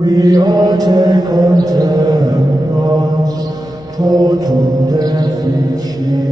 We are te contemplans, totum deficit.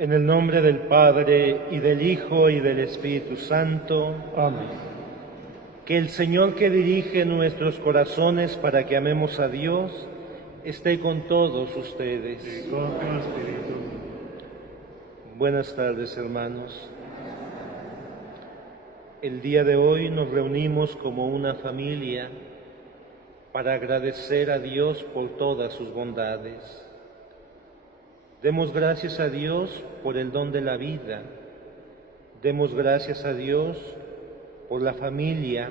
En el nombre del Padre, y del Hijo, y del Espíritu Santo. Amén. Que el Señor que dirige nuestros corazones para que amemos a Dios, esté con todos ustedes. Y con tu espíritu. Buenas tardes, hermanos. El día de hoy nos reunimos como una familia para agradecer a Dios por todas sus bondades. Demos gracias a Dios por el don de la vida. Demos gracias a Dios por la familia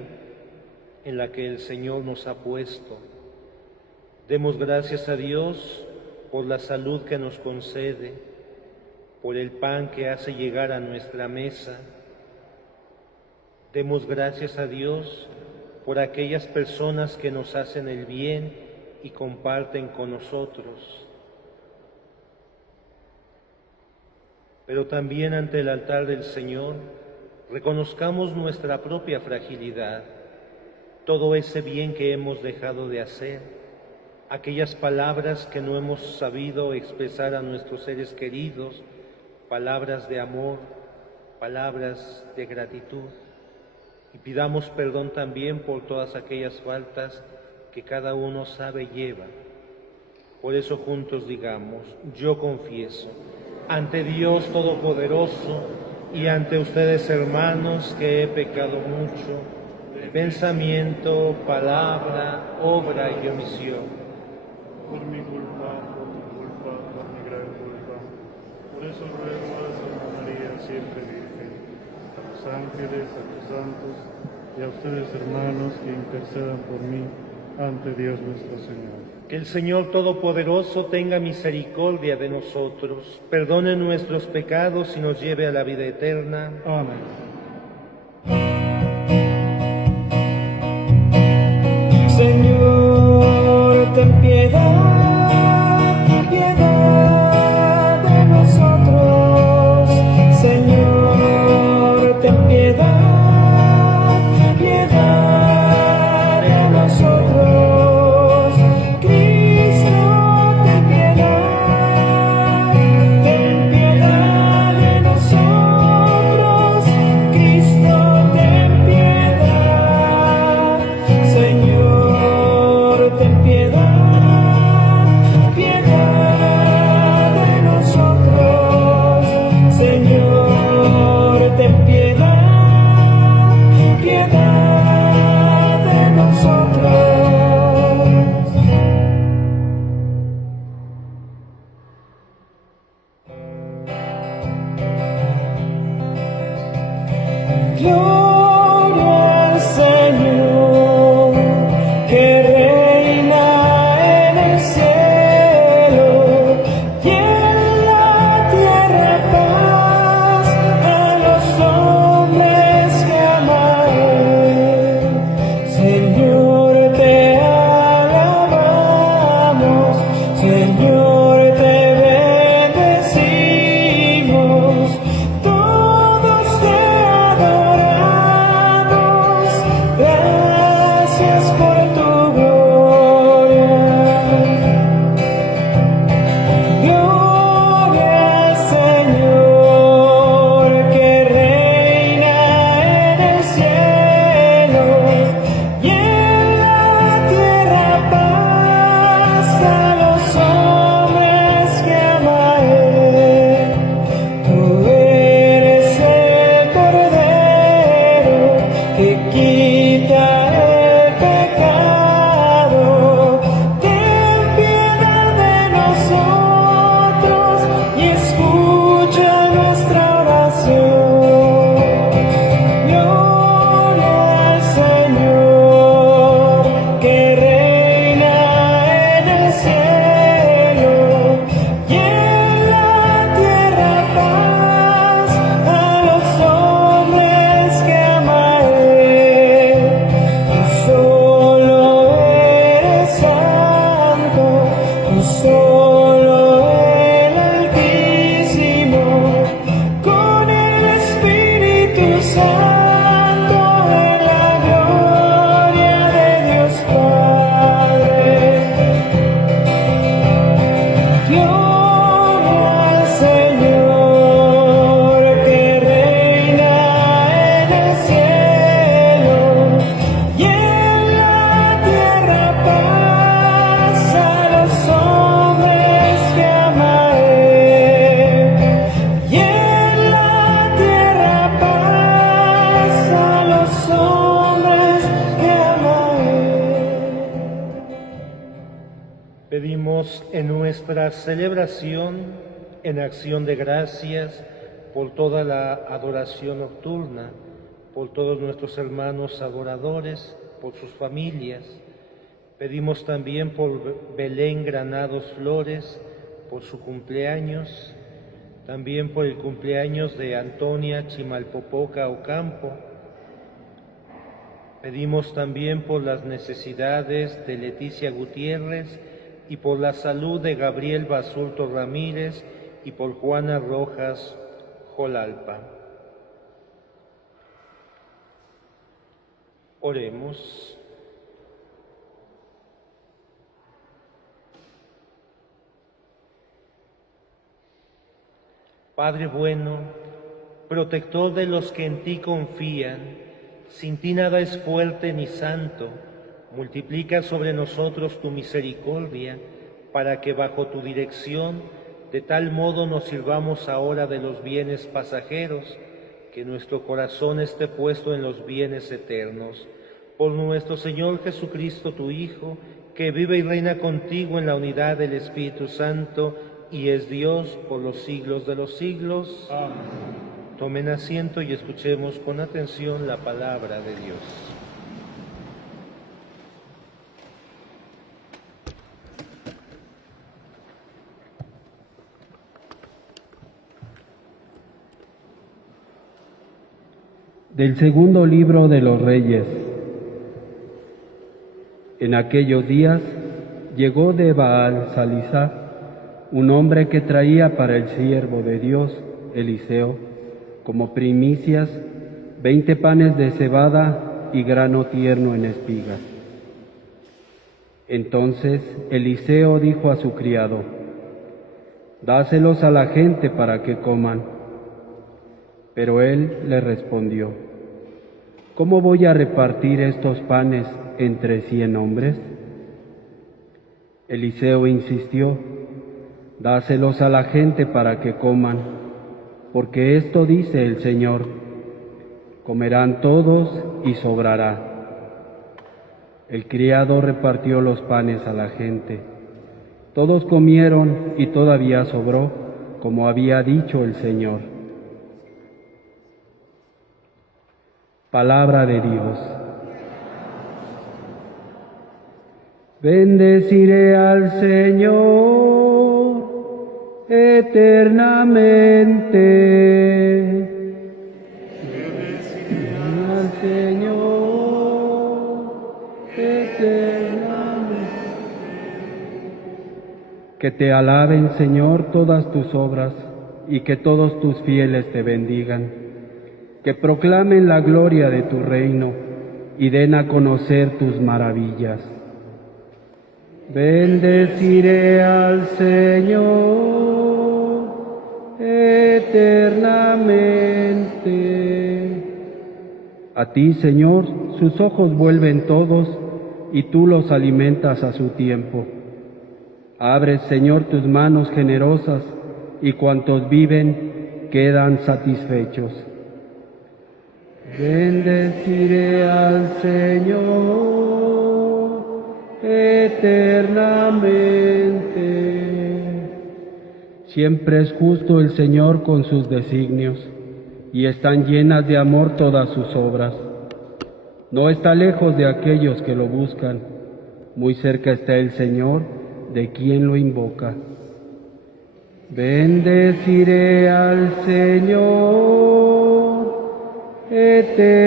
en la que el Señor nos ha puesto. Demos gracias a Dios por la salud que nos concede, por el pan que hace llegar a nuestra mesa. Demos gracias a Dios por aquellas personas que nos hacen el bien y comparten con nosotros. Pero también ante el altar del Señor reconozcamos nuestra propia fragilidad, todo ese bien que hemos dejado de hacer, aquellas palabras que no hemos sabido expresar a nuestros seres queridos, palabras de amor, palabras de gratitud. Y pidamos perdón también por todas aquellas faltas que cada uno sabe lleva. Por eso juntos digamos: yo confieso ante Dios Todopoderoso y ante ustedes, hermanos, que he pecado mucho, de pensamiento, palabra, obra y omisión. Por mi culpa, por mi gran culpa. Por eso ruego a Santa María, siempre Virgen, a los ángeles, a los santos y a ustedes, hermanos, que intercedan por mí ante Dios nuestro Señor. Que el Señor Todopoderoso tenga misericordia de nosotros, perdone nuestros pecados y nos lleve a la vida eterna. Amén. Gloria al Señor, que reina en el cielo y en la tierra paz a los hombres que ama Él. Señor, te alabamos, Señor, te bendecimos, todos te adoramos, gracias por tu gloria. Gloria al Señor, que reina en el cielo y en la tierra paz a los hombres que ama Él. Tú eres el Cordero que quita el pecado. Ten piedad de nosotros y escucha nuestra oración. Gloria al Señor, que reina en el cielo y en la tierra paz a los hombres que ama Él. Tú solo eres santo, tú solo el Altísimo, con el Espíritu Santo en la gloria de Dios Padre. Gloria al Señor, que reina en el cielo y en la tierra paz a los hombres que ama Él. Y en la tierra paz a los hombres que ama Él. Pedimos en nuestra celebración, en acción de gracias, por toda la adoración nocturna, por todos nuestros hermanos adoradores, por sus familias. Pedimos también por Belén Granados Flores, por su cumpleaños, también por el cumpleaños de Antonia Chimalpopoca Ocampo. Pedimos también por las necesidades de Leticia Gutiérrez y por la salud de Gabriel Basurto Ramírez y por Juana Rojas Jolalpa. Oremos. Padre bueno, protector de los que en ti confían, sin ti nada es fuerte ni santo. Multiplica sobre nosotros tu misericordia, para que bajo tu dirección de tal modo nos sirvamos ahora de los bienes pasajeros, que nuestro corazón esté puesto en los bienes eternos. Por nuestro Señor Jesucristo, tu Hijo, que vive y reina contigo en la unidad del Espíritu Santo, y es Dios por los siglos de los siglos. Amén. Tomen asiento y escuchemos con atención la palabra de Dios. Del segundo libro de los Reyes. En aquellos días llegó de Baal Salisá un hombre que traía para el siervo de Dios, Eliseo, como primicias 20 panes de cebada y grano tierno en espigas. Entonces Eliseo dijo a su criado: «Dáselos a la gente para que coman». Pero él le respondió: «¿Cómo voy a repartir estos panes entre 100 hombres?» Eliseo insistió: «Dáselos a la gente para que coman, porque esto dice el Señor: comerán todos y sobrará». El criado repartió los panes a la gente. Todos comieron y todavía sobró, como había dicho el Señor. Palabra de Dios. Bendeciré al Señor eternamente. Bendeciré al Señor eternamente. Que te alaben, Señor, todas tus obras, y que todos tus fieles te bendigan. Que proclamen la gloria de tu reino y den a conocer tus maravillas. Bendeciré al Señor eternamente. A ti, Señor, sus ojos vuelven todos y tú los alimentas a su tiempo. Abre, Señor, tus manos generosas y cuantos viven quedan satisfechos. Bendeciré al Señor eternamente. Siempre es justo el Señor con sus designios, y están llenas de amor todas sus obras. No está lejos de aquellos que lo buscan, muy cerca está el Señor de quien lo invoca. Bendeciré al Señor eternamente.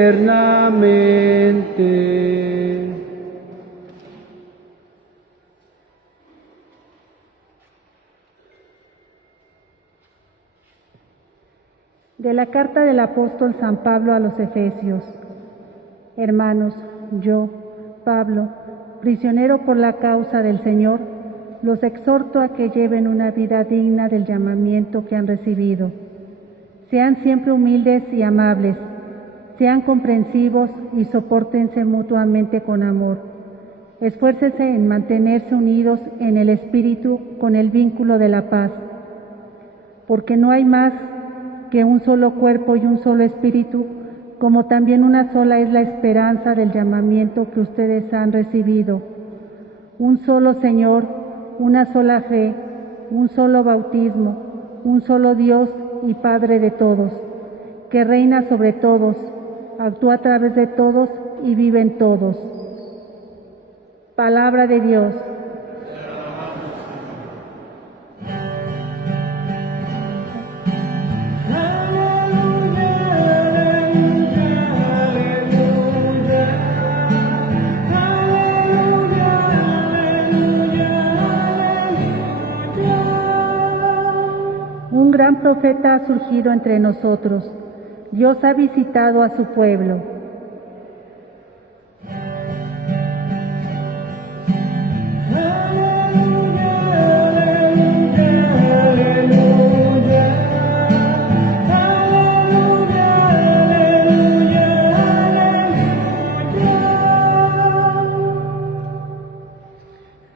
De la carta del apóstol San Pablo a los Efesios. Hermanos, yo, Pablo, prisionero por la causa del Señor, los exhorto a que lleven una vida digna del llamamiento que han recibido. Sean siempre humildes y amables, sean comprensivos y sopórtense mutuamente con amor. Esfuércense en mantenerse unidos en el Espíritu con el vínculo de la paz, porque no hay más que un solo cuerpo y un solo espíritu, como también una sola es la esperanza del llamamiento que ustedes han recibido. Un solo Señor, una sola fe, un solo bautismo, un solo Dios y Padre de todos, que reina sobre todos, actúa a través de todos y vive en todos. Palabra de Dios. Un gran profeta ha surgido entre nosotros. Dios ha visitado a su pueblo.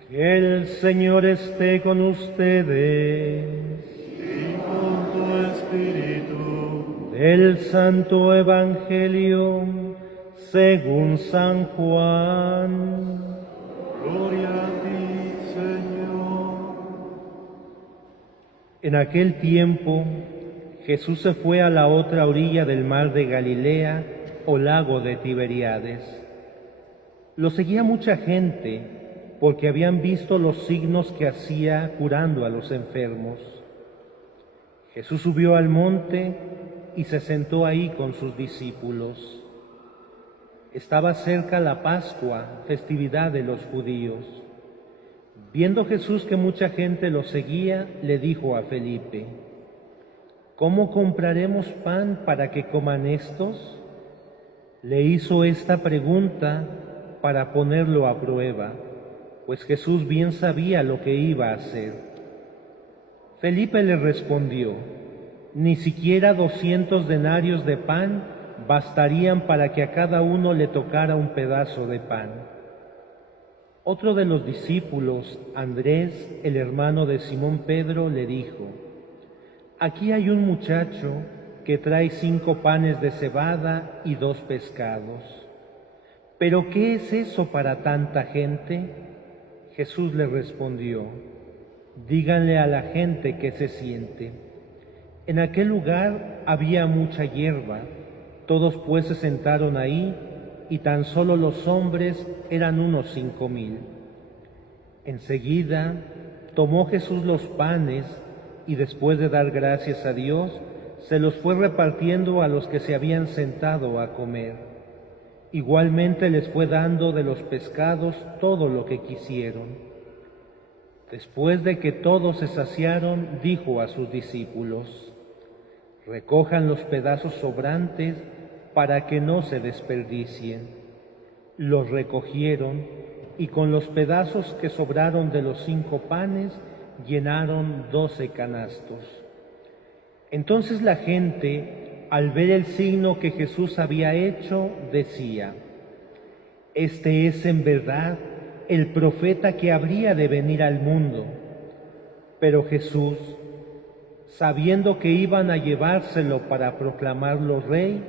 Que el Señor esté con ustedes. El Santo Evangelio según San Juan. Gloria a ti, Señor. En aquel tiempo, Jesús se fue a la otra orilla del mar de Galilea o lago de Tiberíades. Lo seguía mucha gente porque habían visto los signos que hacía curando a los enfermos. Jesús subió al monte y se sentó ahí con sus discípulos. Estaba cerca la Pascua, festividad de los judíos. Viendo Jesús que mucha gente lo seguía, le dijo a Felipe: ¿Cómo compraremos pan para que coman estos? Le hizo esta pregunta para ponerlo a prueba, pues Jesús bien sabía lo que iba a hacer. Felipe le respondió: Ni siquiera 200 denarios de pan bastarían para que a cada uno le tocara un pedazo de pan. Otro de los discípulos, Andrés, el hermano de Simón Pedro, le dijo: Aquí hay un muchacho que trae 5 panes de cebada y 2 pescados. ¿Pero qué es eso para tanta gente? Jesús le respondió: Díganle a la gente que se siente. En aquel lugar había mucha hierba, Todos pues se sentaron ahí, y tan solo los hombres eran unos 5,000. Enseguida tomó Jesús los panes, y después de dar gracias a Dios, se los fue repartiendo a los que se habían sentado a comer. Igualmente les fue dando de los pescados todo lo que quisieron. Después de que todos se saciaron, dijo a sus discípulos: recojan los pedazos sobrantes para que no se desperdicien. Los recogieron, y con los pedazos que sobraron de los 5 panes, llenaron 12 canastos. Entonces la gente, al ver el signo que Jesús había hecho, decía: este es en verdad el profeta que habría de venir al mundo. Pero Jesús, sabiendo que iban a llevárselo para proclamarlo rey,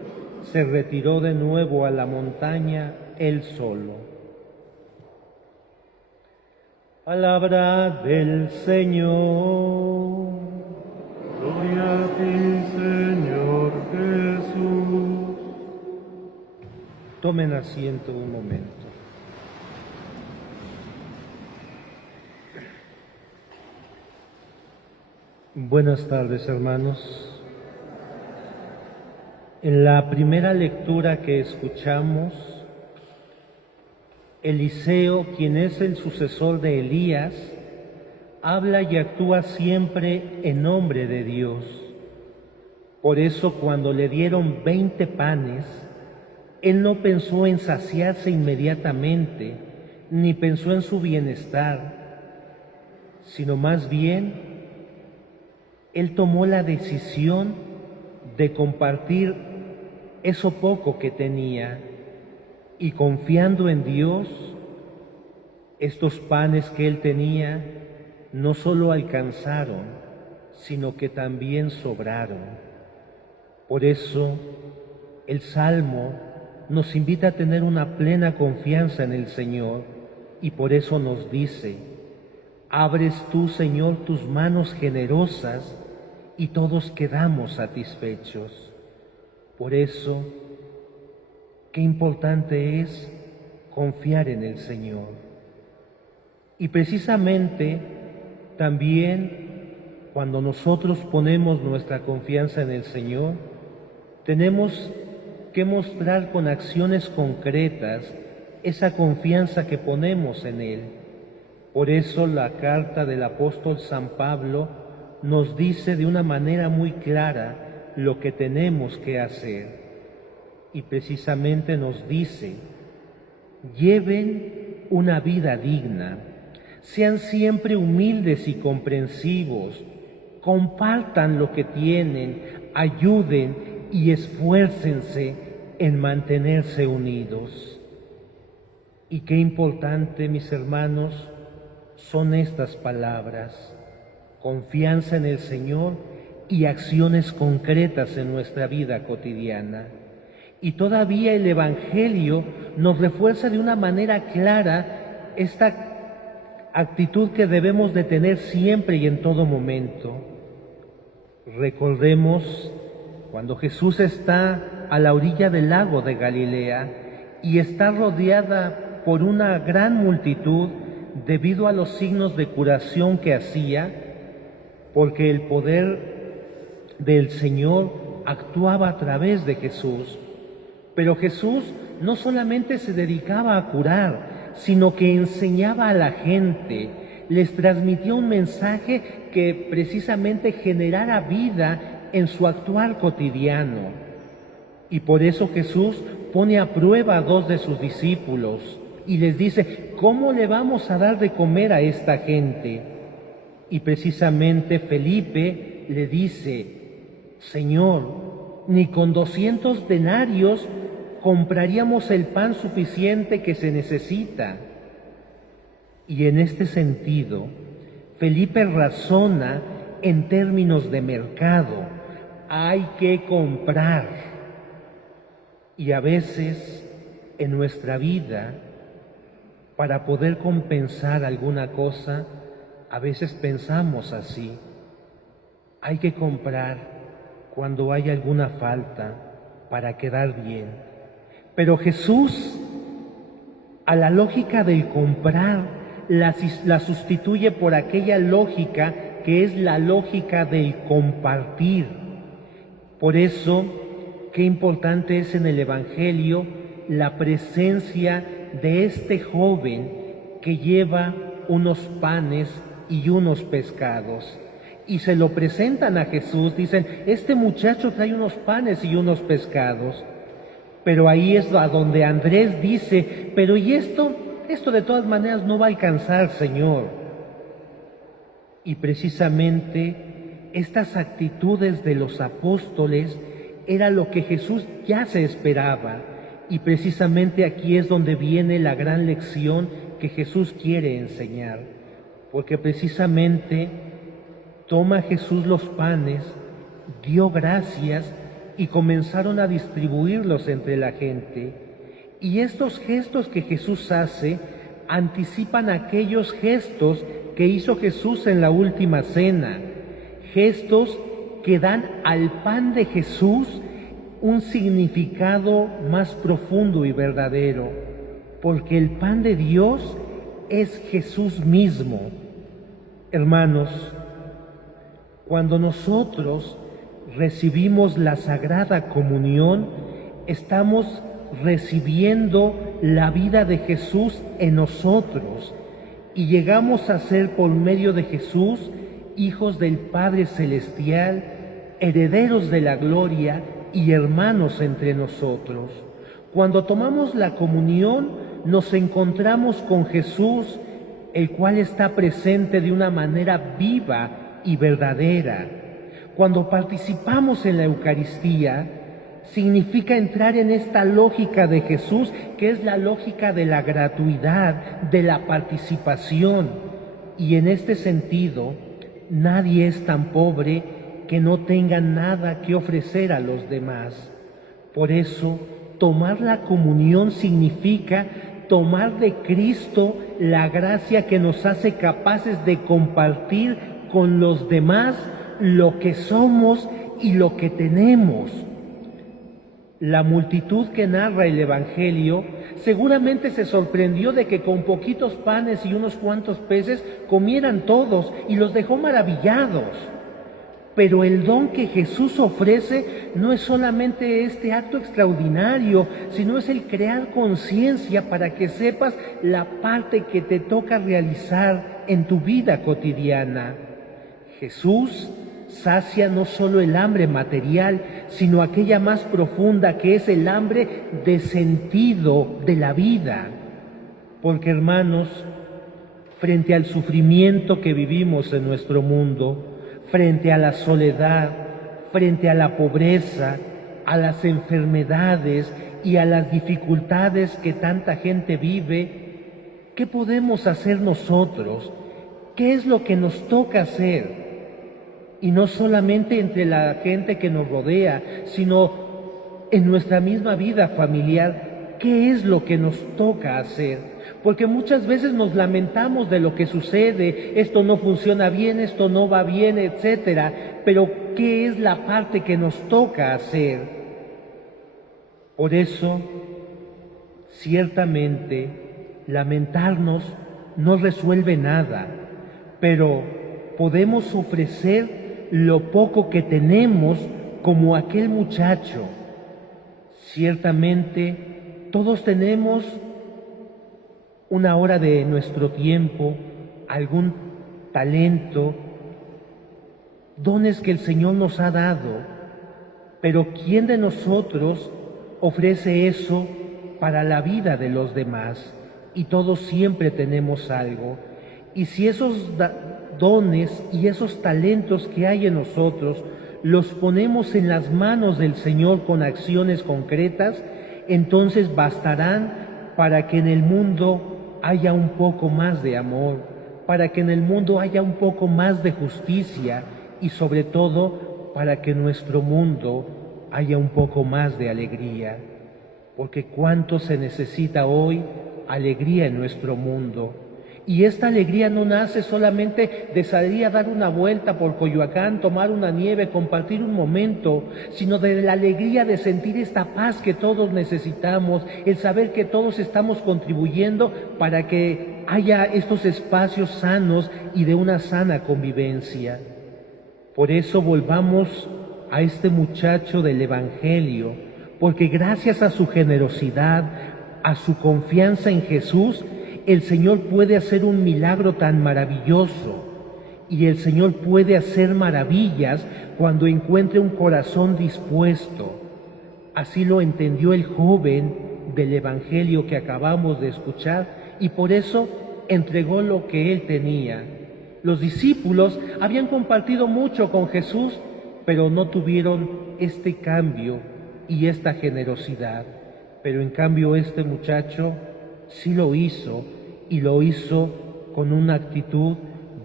se retiró de nuevo a la montaña él solo. Palabra del Señor. Gloria a ti, Señor Jesús. Tomen asiento un momento. Buenas tardes, hermanos. En la primera lectura que escuchamos, Eliseo, quien es el sucesor de Elías, habla y actúa siempre en nombre de Dios. Por eso, cuando le dieron 20 panes, él no pensó en saciarse inmediatamente, ni pensó en su bienestar, sino más bien él tomó la decisión de compartir eso poco que tenía, y confiando en Dios, estos panes que él tenía no solo alcanzaron, sino que también sobraron. Por eso el Salmo nos invita a tener una plena confianza en el Señor, y por eso nos dice: abres tú, Señor, tus manos generosas, y todos quedamos satisfechos. Por eso, qué importante es confiar en el Señor. Y precisamente también cuando nosotros ponemos nuestra confianza en el Señor, tenemos que mostrar con acciones concretas esa confianza que ponemos en Él. Por eso la carta del apóstol San Pablo nos dice de una manera muy clara lo que tenemos que hacer. Y precisamente nos dice: lleven una vida digna, sean siempre humildes y comprensivos, compartan lo que tienen, ayuden y esfuércense en mantenerse unidos. Y qué importante, mis hermanos, son estas palabras: confianza en el Señor y acciones concretas en nuestra vida cotidiana. Y todavía el Evangelio nos refuerza de una manera clara esta actitud que debemos de tener siempre y en todo momento. Recordemos cuando Jesús está a la orilla del lago de Galilea y está rodeada por una gran multitud debido a los signos de curación que hacía, porque el poder del Señor actuaba a través de Jesús. Pero Jesús no solamente se dedicaba a curar, sino que enseñaba a la gente, les transmitía un mensaje que precisamente generara vida en su actuar cotidiano. Y por eso Jesús pone a prueba a 2 de sus discípulos y les dice: ¿cómo le vamos a dar de comer a esta gente? Y precisamente Felipe le dice: Señor, ni con 200 denarios compraríamos el pan suficiente que se necesita. Y en este sentido, Felipe razona en términos de mercado. Hay que comprar. Y a veces en nuestra vida, para poder compensar alguna cosa, a veces pensamos así: hay que comprar cuando hay alguna falta, para quedar bien. Pero Jesús, a la lógica del comprar, la sustituye por aquella lógica que es la lógica del compartir. Por eso, qué importante es en el Evangelio la presencia de este joven que lleva unos panes y unos pescados. Y se lo presentan a Jesús, dicen, este muchacho trae unos panes y unos pescados. Pero ahí es a donde Andrés dice, pero ¿y esto? Esto de todas maneras no va a alcanzar, Señor. Y precisamente estas actitudes de los apóstoles era lo que Jesús ya se esperaba. Y precisamente aquí es donde viene la gran lección que Jesús quiere enseñar. Porque precisamente toma Jesús los panes, dio gracias y comenzaron a distribuirlos entre la gente. Y estos gestos que Jesús hace anticipan aquellos gestos que hizo Jesús en la última cena, gestos que dan al pan de Jesús un significado más profundo y verdadero, porque el pan de Dios es Jesús mismo. Hermanos, cuando nosotros recibimos la Sagrada Comunión, estamos recibiendo la vida de Jesús en nosotros y llegamos a ser por medio de Jesús hijos del Padre Celestial, herederos de la gloria y hermanos entre nosotros. Cuando tomamos la comunión, nos encontramos con Jesús, el cual está presente de una manera viva y verdadera. Cuando participamos en la Eucaristía, significa entrar en esta lógica de Jesús, que es la lógica de la gratuidad, de la participación. Y en este sentido, nadie es tan pobre que no tenga nada que ofrecer a los demás. Por eso, tomar la comunión significa tomar de Cristo la gracia que nos hace capaces de compartir con los demás lo que somos y lo que tenemos. La multitud que narra el Evangelio seguramente se sorprendió de que con poquitos panes y unos cuantos peces comieran todos y los dejó maravillados. Pero el don que Jesús ofrece no es solamente este acto extraordinario, sino es el crear conciencia para que sepas la parte que te toca realizar en tu vida cotidiana. Jesús sacia no solo el hambre material, sino aquella más profunda que es el hambre de sentido de la vida. Porque, hermanos, frente al sufrimiento que vivimos en nuestro mundo, frente a la soledad, frente a la pobreza, a las enfermedades y a las dificultades que tanta gente vive, ¿qué podemos hacer nosotros? ¿Qué es lo que nos toca hacer? Y no solamente entre la gente que nos rodea, sino en nuestra misma vida familiar, ¿qué es lo que nos toca hacer? Porque muchas veces nos lamentamos de lo que sucede, esto no funciona bien, esto no va bien, etcétera, pero ¿qué es la parte que nos toca hacer? Por eso, ciertamente, lamentarnos no resuelve nada, pero podemos ofrecer lo poco que tenemos como aquel muchacho. Ciertamente, todos tenemos una hora de nuestro tiempo, algún talento, dones que el Señor nos ha dado, pero ¿quién de nosotros ofrece eso para la vida de los demás? Y todos siempre tenemos algo. Y si esos dones y esos talentos que hay en nosotros los ponemos en las manos del Señor con acciones concretas, entonces bastarán para que en el mundo haya un poco más de amor, para que en el mundo haya un poco más de justicia y sobre todo para que en nuestro mundo haya un poco más de alegría. Porque cuánto se necesita hoy alegría en nuestro mundo. Y esta alegría no nace solamente de salir a dar una vuelta por Coyoacán, tomar una nieve, compartir un momento, sino de la alegría de sentir esta paz que todos necesitamos, el saber que todos estamos contribuyendo para que haya estos espacios sanos y de una sana convivencia. Por eso volvamos a este muchacho del Evangelio, porque gracias a su generosidad, a su confianza en Jesús, el Señor puede hacer un milagro tan maravilloso, y el Señor puede hacer maravillas cuando encuentre un corazón dispuesto. Así lo entendió el joven del Evangelio que acabamos de escuchar, y por eso entregó lo que él tenía. Los discípulos habían compartido mucho con Jesús, pero no tuvieron este cambio y esta generosidad. Pero en cambio este muchacho sí lo hizo, y lo hizo con una actitud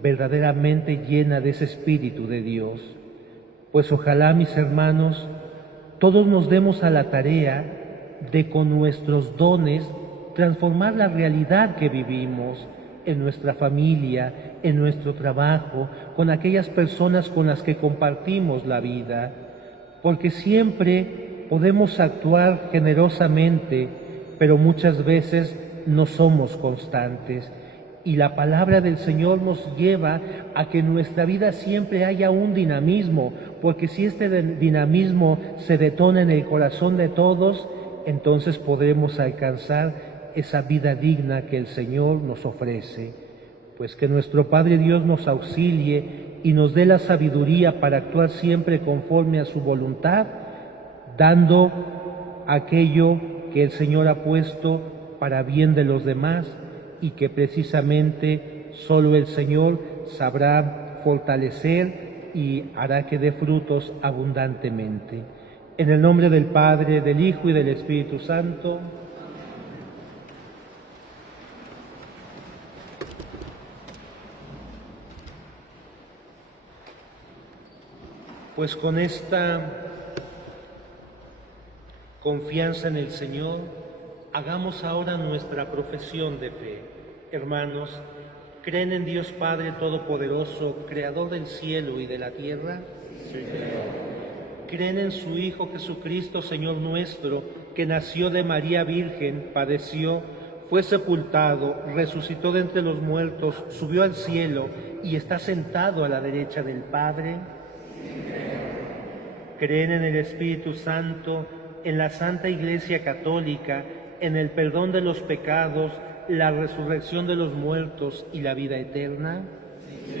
verdaderamente llena de ese Espíritu de Dios. Pues ojalá, mis hermanos, todos nos demos a la tarea de con nuestros dones transformar la realidad que vivimos en nuestra familia, en nuestro trabajo, con aquellas personas con las que compartimos la vida, porque siempre podemos actuar generosamente, pero muchas veces no somos constantes. Y la palabra del Señor nos lleva a que en nuestra vida siempre haya un dinamismo, porque si este dinamismo se detona en el corazón de todos, entonces podremos alcanzar esa vida digna que el Señor nos ofrece. Pues que nuestro Padre Dios nos auxilie y nos dé la sabiduría para actuar siempre conforme a su voluntad, dando aquello que el Señor ha puesto para bien de los demás, y que precisamente solo el Señor sabrá fortalecer y hará que dé frutos abundantemente. En el nombre del Padre, del Hijo y del Espíritu Santo. Pues con esta confianza en el Señor, hagamos ahora nuestra profesión de fe. Hermanos, ¿creen en Dios Padre Todopoderoso, Creador del cielo y de la tierra? Sí. ¿Creen en su Hijo Jesucristo, Señor nuestro, que nació de María Virgen, padeció, fue sepultado, resucitó de entre los muertos, subió al cielo y está sentado a la derecha del Padre? ¿Creen en el Espíritu Santo, en la Santa Iglesia Católica, en el perdón de los pecados, la resurrección de los muertos y la vida eterna? Sí.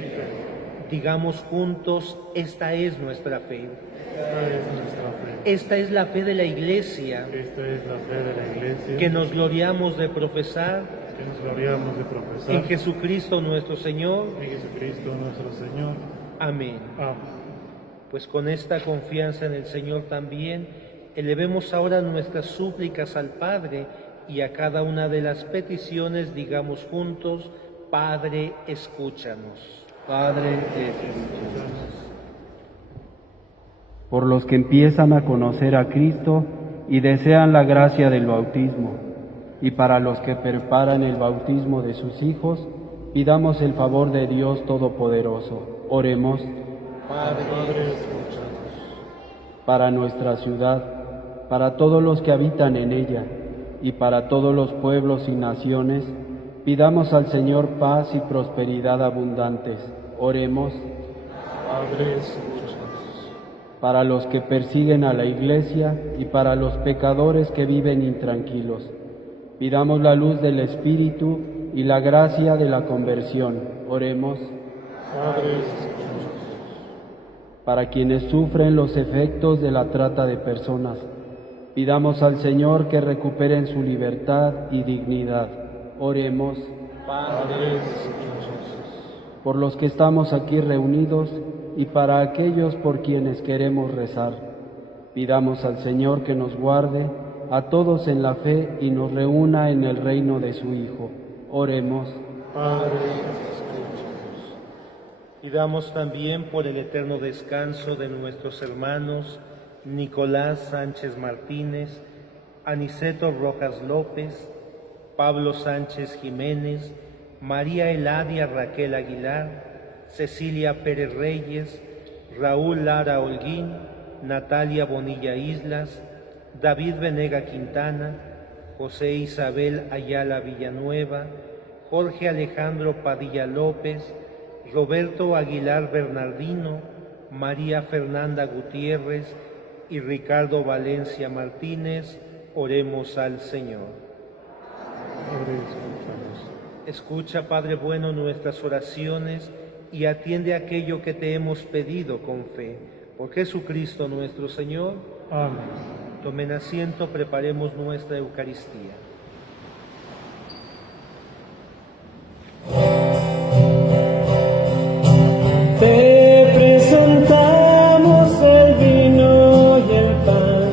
Digamos juntos, esta es nuestra fe. Esta es nuestra fe. Esta es la fe de la Iglesia, Esta es la fe de la Iglesia que nos gloriamos de profesar que nos gloriamos de profesar en Jesucristo nuestro Señor. en Jesucristo nuestro Señor. Amén. Amén. Pues con esta confianza en el Señor también, elevemos ahora nuestras súplicas al Padre, y a cada una de las peticiones digamos juntos: Padre, escúchanos. Padre, escúchanos. Por los que empiezan a conocer a Cristo y desean la gracia del bautismo, y para los que preparan el bautismo de sus hijos, pidamos el favor de Dios Todopoderoso. Oremos. Padre, escúchanos. Para nuestra ciudad, para todos los que habitan en ella, y para todos los pueblos y naciones, pidamos al Señor paz y prosperidad abundantes. Oremos. Padre, escúchanos. Para los que persiguen a la Iglesia y para los pecadores que viven intranquilos, pidamos la luz del Espíritu y la gracia de la conversión. Oremos. Padre, escúchanos. Para quienes sufren los efectos de la trata de personas, pidamos al Señor que recuperen su libertad y dignidad. Oremos. Padre, escúchanos. Por los que estamos aquí reunidos y para aquellos por quienes queremos rezar, pidamos al Señor que nos guarde a todos en la fe y nos reúna en el reino de su Hijo. Oremos. Padre, escúchanos. Pidamos también por el eterno descanso de nuestros hermanos Nicolás Sánchez Martínez, Aniceto Rojas López, Pablo Sánchez Jiménez, María Eladia Raquel Aguilar, Cecilia Pérez Reyes, Raúl Lara Holguín, Natalia Bonilla Islas, David Venega Quintana, José Isabel Ayala Villanueva, Jorge Alejandro Padilla López, Roberto Aguilar Bernardino, María Fernanda Gutiérrez y Ricardo Valencia Martínez. Oremos al Señor. Padre, escúchanos. Escucha, Padre bueno, nuestras oraciones y atiende aquello que te hemos pedido con fe. Por Jesucristo nuestro Señor. Amén. Tomen asiento, preparemos nuestra Eucaristía. Te presentamos el vino y el pan,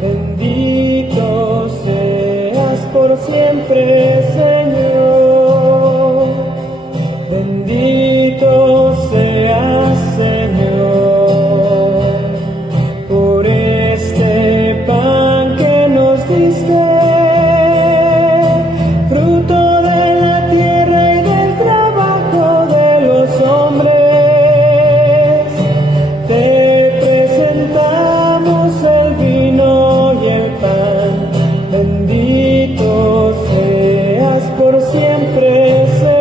bendito seas por siempre, Señor. Bendito seas, Señor, por este pan que nos diste, fruto de la tierra y del trabajo de los hombres. Te presentamos el vino y el pan, bendito seas por siempre, Señor.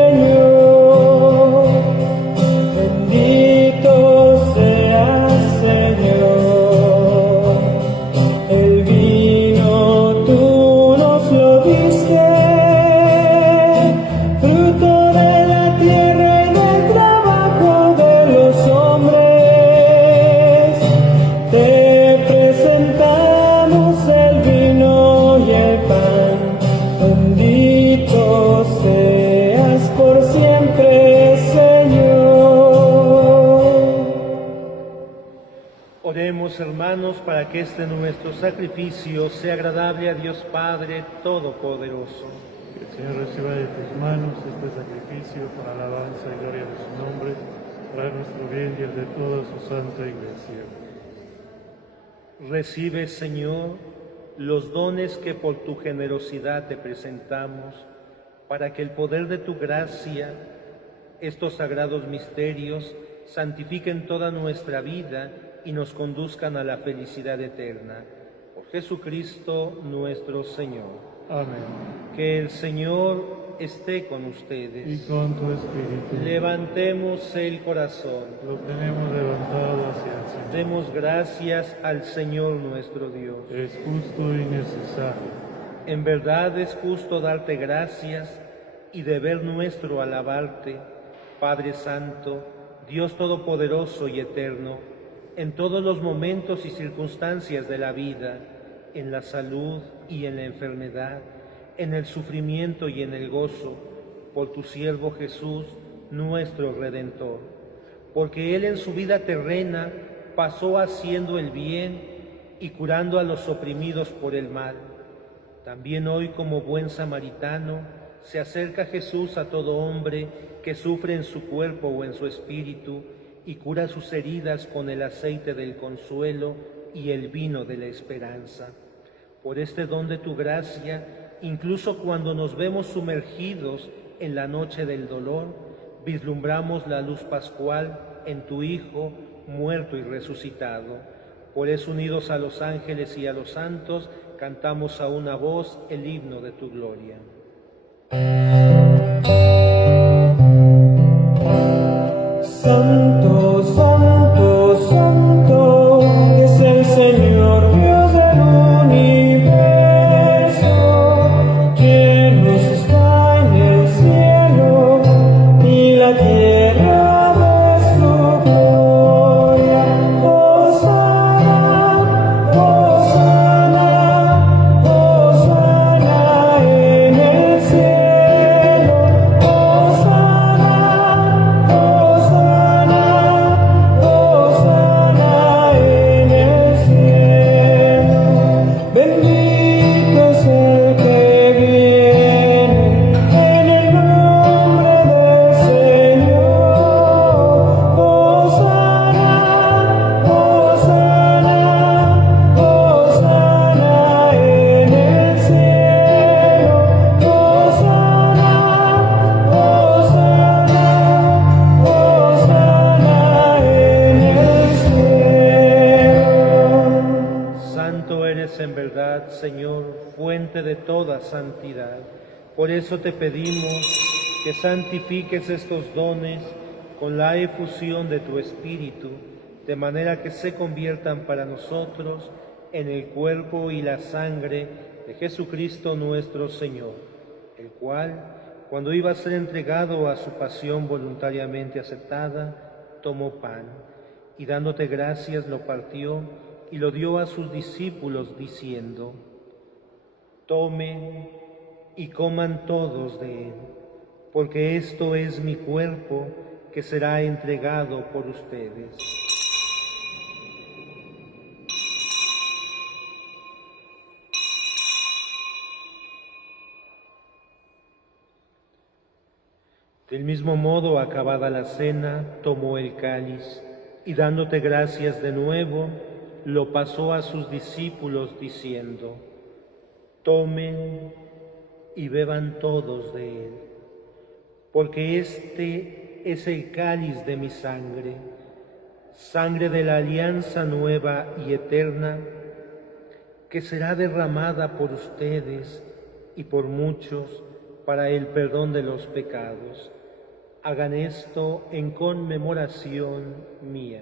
Bendito seas, Señor. El vino tú nos lo diste, fruto de la tierra y del trabajo de los hombres. Te presentamos el vino y el pan, bendito seas por siempre, Señor. Oremos, hermanos, para que este nuestro sacrificio sea agradable a Dios Padre Todopoderoso. Que el Señor reciba de tus manos este sacrificio para alabanza y gloria de su nombre, para nuestro bien y el de toda su santa Iglesia. Recibe, Señor, los dones que por tu generosidad te presentamos, para que el poder de tu gracia, estos sagrados misterios, santifiquen toda nuestra vida y nos conduzcan a la felicidad eterna. Por Jesucristo nuestro Señor. Amén. Que el Señor esté con ustedes. Y con tu espíritu. Levantemos el corazón. Lo tenemos levantado hacia el Señor. Demos gracias al Señor nuestro Dios. Es justo y necesario. En verdad es justo darte gracias y deber nuestro alabarte, Padre Santo, Dios Todopoderoso y Eterno, en todos los momentos y circunstancias de la vida, en la salud y en la enfermedad, en el sufrimiento y en el gozo, por tu siervo Jesús, nuestro Redentor. Porque Él en su vida terrena pasó haciendo el bien y curando a los oprimidos por el mal. También hoy, como buen samaritano, se acerca Jesús a todo hombre que sufre en su cuerpo o en su espíritu y cura sus heridas con el aceite del consuelo y el vino de la esperanza. Por este don de tu gracia, incluso cuando nos vemos sumergidos en la noche del dolor, vislumbramos la luz pascual en tu Hijo, muerto y resucitado. Por eso, unidos a los ángeles y a los santos, cantamos a una voz el himno de tu gloria. Santo, santo, santo, es el Señor Dios del universo, quien nos está en el cielo y la tierra de su gloria. Hosana, Hosana, Hosana en el cielo. Hosana, Hosana eres en verdad, Señor, fuente de toda santidad. Por eso te pedimos que santifiques estos dones con la efusión de tu Espíritu, de manera que se conviertan para nosotros en el cuerpo y la sangre de Jesucristo nuestro Señor, el cual, cuando iba a ser entregado a su pasión voluntariamente aceptada, tomó pan y dándote gracias lo partió y lo dio a sus discípulos diciendo: tomen y coman todos de él, porque esto es mi cuerpo que será entregado por ustedes. Del mismo modo, acabada la cena, tomó el cáliz y dándote gracias de nuevo, lo pasó a sus discípulos diciendo: tomen y beban todos de él, porque este es el cáliz de mi sangre, sangre de la alianza nueva y eterna, que será derramada por ustedes y por muchos para el perdón de los pecados. Hagan esto en conmemoración mía.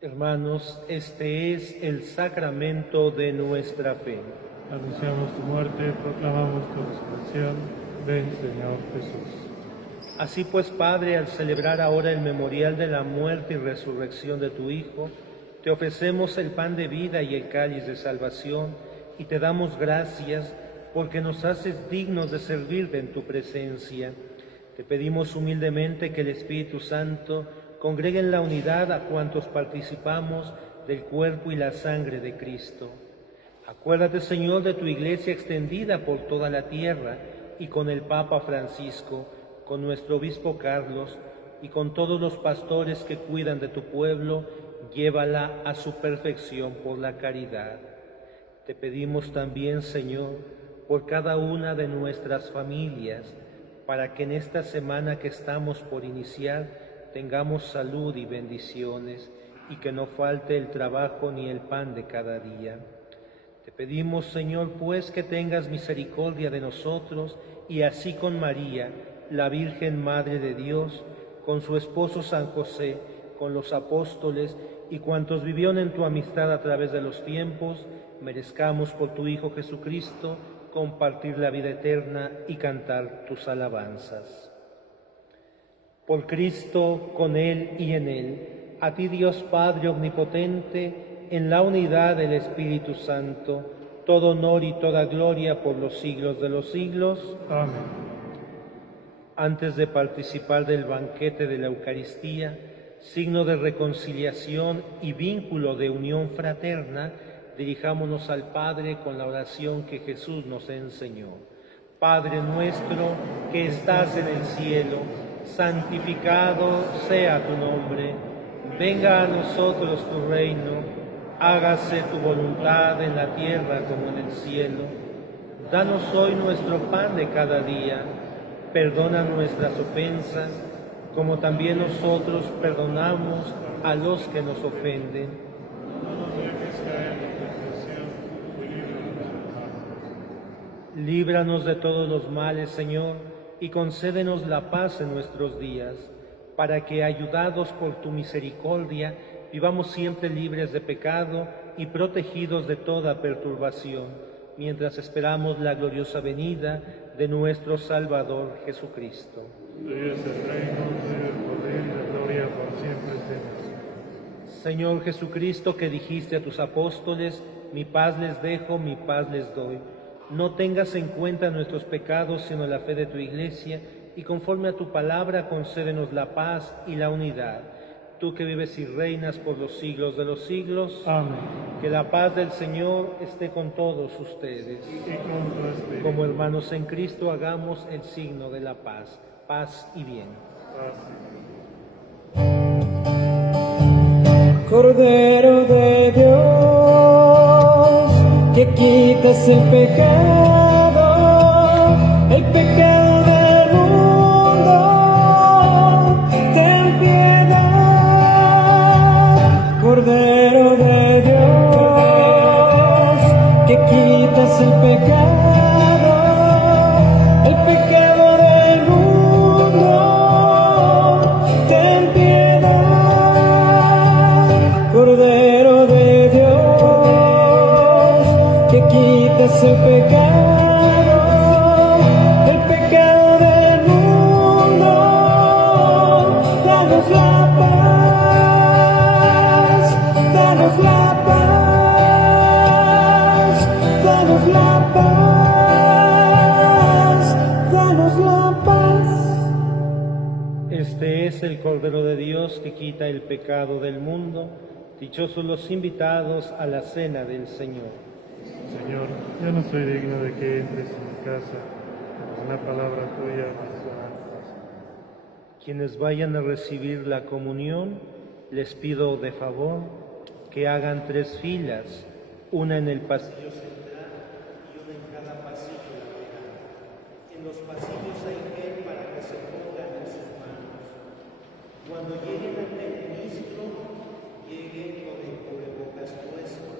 Hermanos, este es el sacramento de nuestra fe. Anunciamos tu muerte, proclamamos tu resurrección. Ven, Señor Jesús. Así pues, Padre, al celebrar ahora el memorial de la muerte y resurrección de tu Hijo, te ofrecemos el pan de vida y el cáliz de salvación, y te damos gracias porque nos haces dignos de servirte en tu presencia. Te pedimos humildemente que el Espíritu Santo congregue en la unidad a cuantos participamos del cuerpo y la sangre de Cristo. Acuérdate, Señor, de tu Iglesia extendida por toda la tierra, y con el Papa Francisco, con nuestro obispo Carlos y con todos los pastores que cuidan de tu pueblo, llévala a su perfección por la caridad. Te pedimos también, Señor, por cada una de nuestras familias, para que en esta semana que estamos por iniciar tengamos salud y bendiciones, y que no falte el trabajo ni el pan de cada día. Te pedimos, Señor, pues, que tengas misericordia de nosotros, y así con María, la Virgen Madre de Dios, con su esposo San José, con los apóstoles y cuantos vivieron en tu amistad a través de los tiempos, merezcamos por tu Hijo Jesucristo compartir la vida eterna y cantar tus alabanzas. Por Cristo, con Él y en Él, a ti Dios Padre Omnipotente, en la unidad del Espíritu Santo, todo honor y toda gloria por los siglos de los siglos. Amén. Antes de participar del banquete de la Eucaristía, signo de reconciliación y vínculo de unión fraterna, dirijámonos al Padre con la oración que Jesús nos enseñó. Padre nuestro que estás en el cielo, santificado sea tu nombre. Venga a nosotros tu reino, hágase tu voluntad en la tierra como en el cielo. Danos hoy nuestro pan de cada día. Perdona nuestras ofensas, como también nosotros perdonamos a los que nos ofenden. No nos dejes caer en tentación, y líbranos del mal. Líbranos de todos los males, Señor, y concédenos la paz en nuestros días, para que, ayudados por tu misericordia, vivamos siempre libres de pecado y protegidos de toda perturbación, mientras esperamos la gloriosa venida de nuestro Salvador Jesucristo. Tuyo es el reino, tuyo el poder y la gloria por siempre, Señor. Señor Jesucristo, que dijiste a tus apóstoles: mi paz les dejo, mi paz les doy. No tengas en cuenta nuestros pecados, sino la fe de tu Iglesia, y conforme a tu palabra concédenos la paz y la unidad. Tú que vives y reinas por los siglos de los siglos. Amén. Que la paz del Señor esté con todos ustedes. Y con tu espíritu. Como hermanos en Cristo, hagamos el signo de la paz. Paz y bien. Cordero de Dios, que quitas el pecado que quitas el pecado del mundo. Ten piedad, Cordero de Dios, que quitas el pecado del mundo. Danos la paz, danos la paz, danos la paz, danos la paz. Este es el Cordero de Dios que quita el pecado del mundo. Dichosos los invitados a la cena del Señor. Señor, yo no soy digno de que entres en mi casa, pero una palabra tuya bastará. Quienes vayan a recibir la comunión, les pido de favor que hagan 3 filas, una en el pasillo central y una en cada pasillo lateral. En los pasillos hay gel para que se pongan en sus manos. Cuando lleguen ante el ministro, lleguen con el cubrebocas puesto.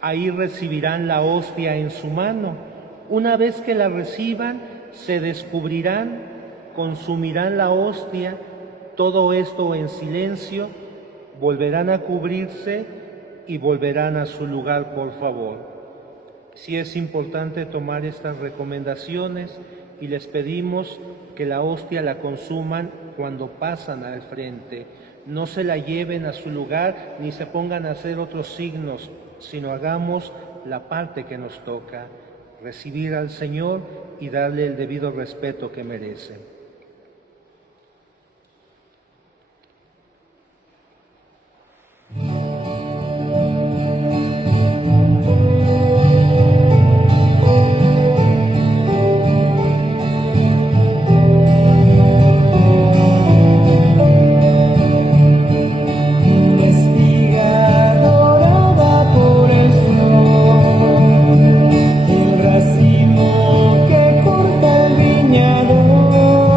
Ahí recibirán la hostia en su mano. Una vez que la reciban, se descubrirán, consumirán la hostia, todo esto en silencio, volverán a cubrirse y volverán a su lugar, por favor. Sí es importante tomar estas recomendaciones y les pedimos que la hostia la consuman cuando pasan al frente. No se la lleven a su lugar ni se pongan a hacer otros signos, sino hagamos la parte que nos toca, recibir al Señor y darle el debido respeto que merece. El racimo que corta el viñador.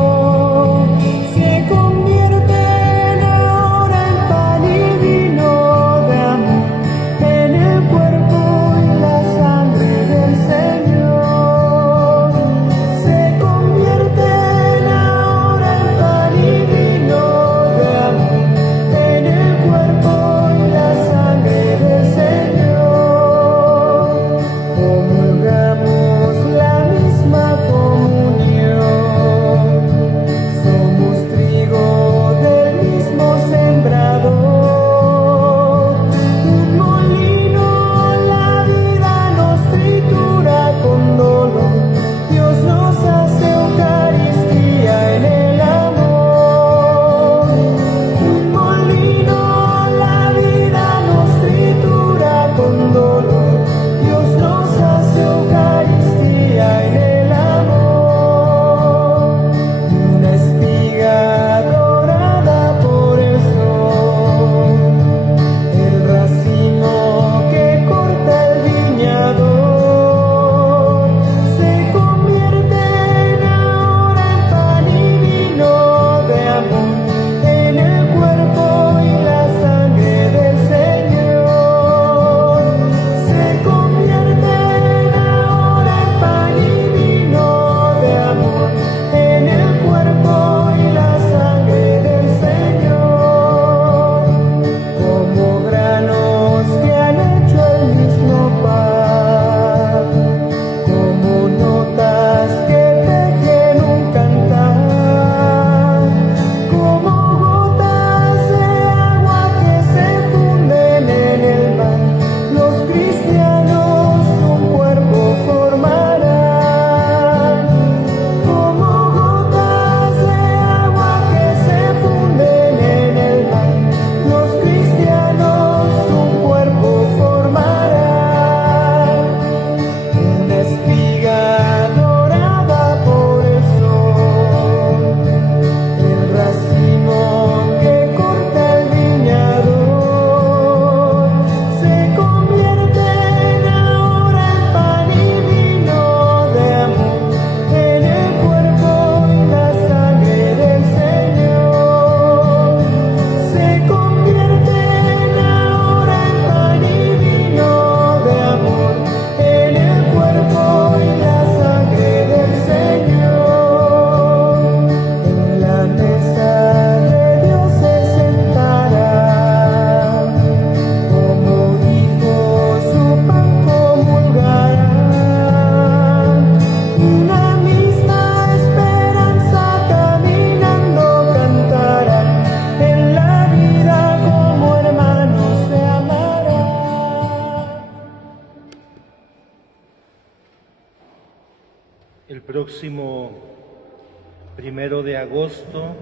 El próximo 1 de agosto,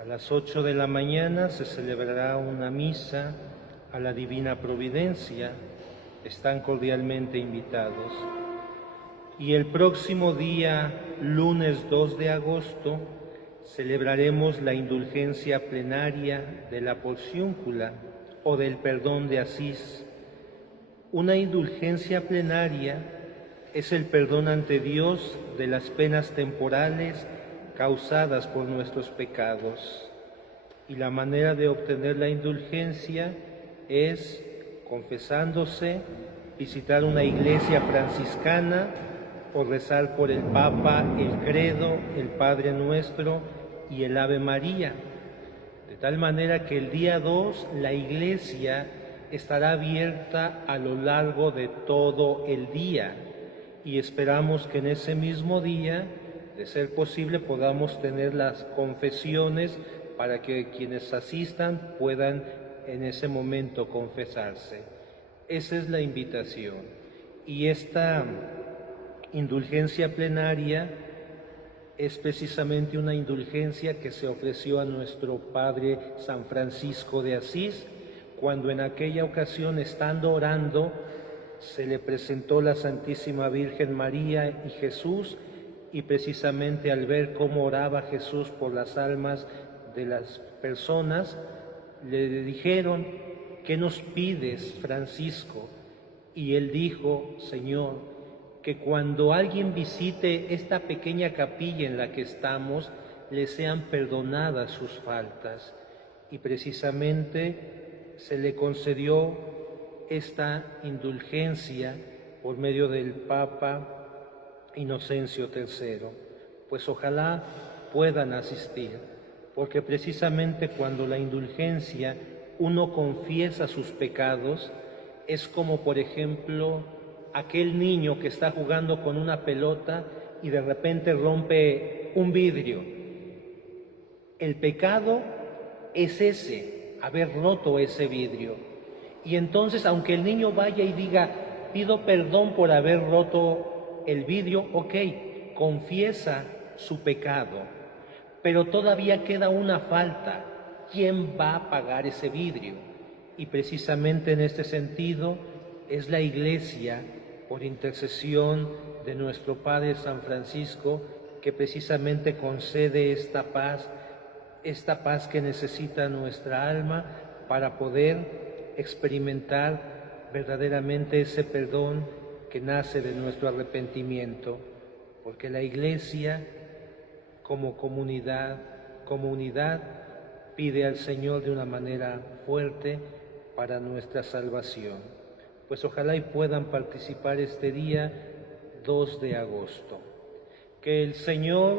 a las 8 de la mañana, se celebrará una misa a la Divina Providencia. Están cordialmente invitados. Y el próximo día, lunes 2 de agosto, celebraremos la indulgencia plenaria de la Porciúncula o del perdón de Asís. Una indulgencia plenaria es el perdón ante Dios de las penas temporales causadas por nuestros pecados. Y la manera de obtener la indulgencia es confesándose, visitar una iglesia franciscana o rezar por el Papa, el Credo, el Padre Nuestro y el Ave María. De tal manera que el día 2 la iglesia estará abierta a lo largo de todo el día y esperamos que en ese mismo día, de ser posible, podamos tener las confesiones para que quienes asistan puedan en ese momento confesarse. Esa es la invitación. Y esta indulgencia plenaria es precisamente una indulgencia que se ofreció a nuestro Padre San Francisco de Asís, cuando en aquella ocasión, estando orando, se le presentó la Santísima Virgen María y Jesús, y precisamente al ver cómo oraba Jesús por las almas de las personas, le dijeron: ¿qué nos pides, Francisco? Y él dijo: Señor, que cuando alguien visite esta pequeña capilla en la que estamos, le sean perdonadas sus faltas. Y precisamente se le concedió esta indulgencia por medio del Papa Inocencio III. Pues ojalá puedan asistir, porque precisamente cuando la indulgencia uno confiesa sus pecados, es como, por ejemplo, aquel niño que está jugando con una pelota y de repente rompe un vidrio. El pecado es ese, haber roto ese vidrio. Y entonces, aunque el niño vaya y diga: pido perdón por haber roto el vidrio, ok, confiesa su pecado, pero todavía queda una falta. ¿Quién va a pagar ese vidrio? Y precisamente en este sentido es la Iglesia, por intercesión de nuestro Padre San Francisco, que precisamente concede esta paz que necesita nuestra alma para poder experimentar verdaderamente ese perdón que nace de nuestro arrepentimiento, porque la Iglesia, como comunidad, pide al Señor de una manera fuerte para nuestra salvación. Pues ojalá y puedan participar este día 2 de agosto. Que el Señor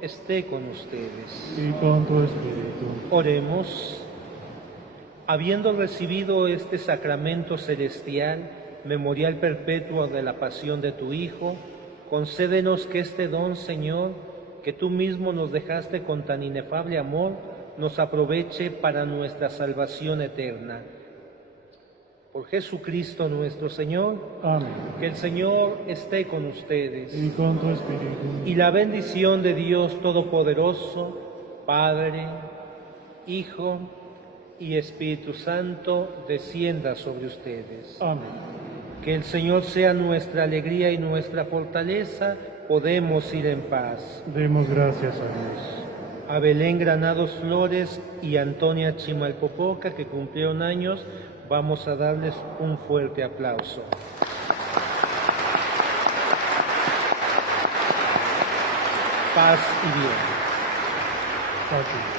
esté con ustedes. Y con tu espíritu. Oremos. Habiendo recibido este sacramento celestial, memorial perpetuo de la pasión de tu Hijo, concédenos que este don, Señor, que tú mismo nos dejaste con tan inefable amor, nos aproveche para nuestra salvación eterna. Por Jesucristo nuestro Señor. Amén. Que el Señor esté con ustedes. Y con tu espíritu. Y la bendición de Dios Todopoderoso, Padre, Hijo y Espíritu Santo, descienda sobre ustedes. Amén. Que el Señor sea nuestra alegría y nuestra fortaleza. Podemos ir en paz. Demos gracias a Dios. A Belén Granados Flores y Antonia Chimalpopoca, que cumplieron años, vamos a darles un fuerte aplauso. Paz y bien. Así.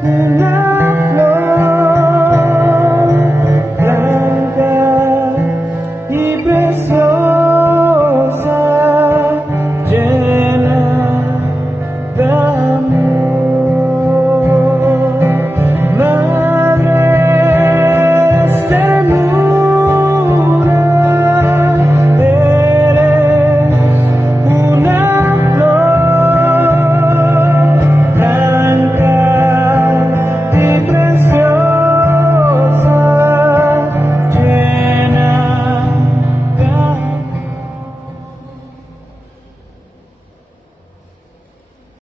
Una flor blanca y preciosa.